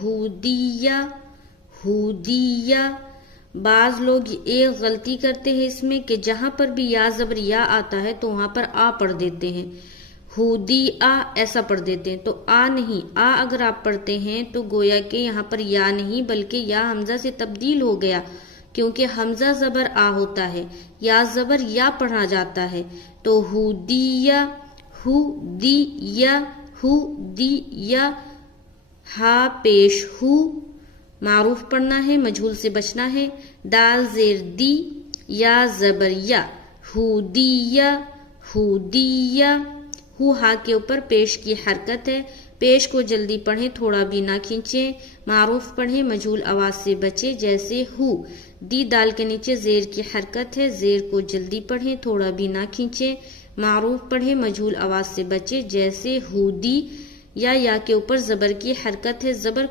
ہودیہ ہودیہ. بعض لوگ ایک غلطی کرتے ہیں اس میں کہ جہاں پر بھی یا زبر یا آتا ہے تو وہاں پر آ پڑھ دیتے ہیں، ہودی آ ایسا پڑھ دیتے ہیں، تو آ نہیں. آ اگر آپ پڑھتے ہیں تو گویا کہ یہاں پر یا نہیں بلکہ یا حمزہ سے تبدیل ہو گیا، کیونکہ حمزہ زبر آ ہوتا ہے، یا زبر یا پڑھا جاتا ہے. تو ہودیہ ہودیہ ہودیہ. ہا پیش ہو، معروف پڑھنا ہے، مجہول سے بچنا ہے. دال زیر دی، یا زبر یا، ہودیہ ہودیہ. ہو ہا کے اوپر پیش کی حرکت ہے، پیش کو جلدی پڑھیں، تھوڑا بھی نہ کھینچیں. معروف پڑھیں، مجہول آواز سے بچیں، جیسے ہو. دی دال کے نیچے زیر کی حرکت ہے، زیر کو جلدی پڑھیں، تھوڑا بھی نہ کھینچیں. معروف پڑھیں، مجہول آواز سے بچیں، جیسے ہودی. یا کے اوپر زبر کی حرکت ہے، زبر کو